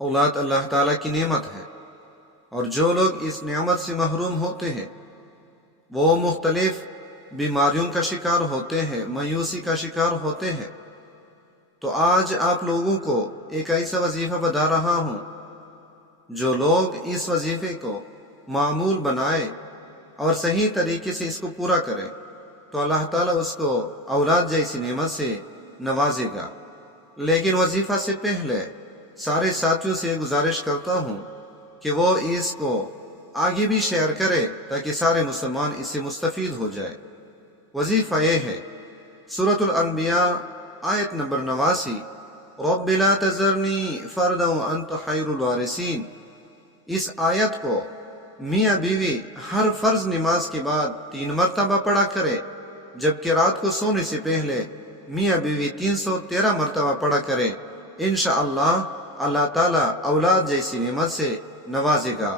اولاد اللہ تعالیٰ کی نعمت ہے، اور جو لوگ اس نعمت سے محروم ہوتے ہیں وہ مختلف بیماریوں کا شکار ہوتے ہیں، مایوسی کا شکار ہوتے ہیں۔ تو آج آپ لوگوں کو ایک ایسا وظیفہ بتا رہا ہوں، جو لوگ اس وظیفے کو معمول بنائے اور صحیح طریقے سے اس کو پورا کرے تو اللہ تعالیٰ اس کو اولاد جیسی نعمت سے نوازے گا۔ لیکن وظیفہ سے پہلے سارے ساتھیوں سے گزارش کرتا ہوں کہ وہ اس کو آگے بھی شیئر کرے تاکہ سارے مسلمان اس سے مستفید ہو جائے۔ وظیفہ یہ ہے، سورۃ الانبیاء آیت نمبر 89، رب لا تذرنی فردا وانت خیر الوارثین۔ اس آیت کو میاں بیوی ہر فرض نماز کے بعد 3 مرتبہ پڑھا کرے، جبکہ رات کو سونے سے پہلے میاں بیوی 313 مرتبہ پڑھا کرے۔ انشاءاللہ اللہ تعالیٰ اولاد جیسی نعمت سے نوازے گا۔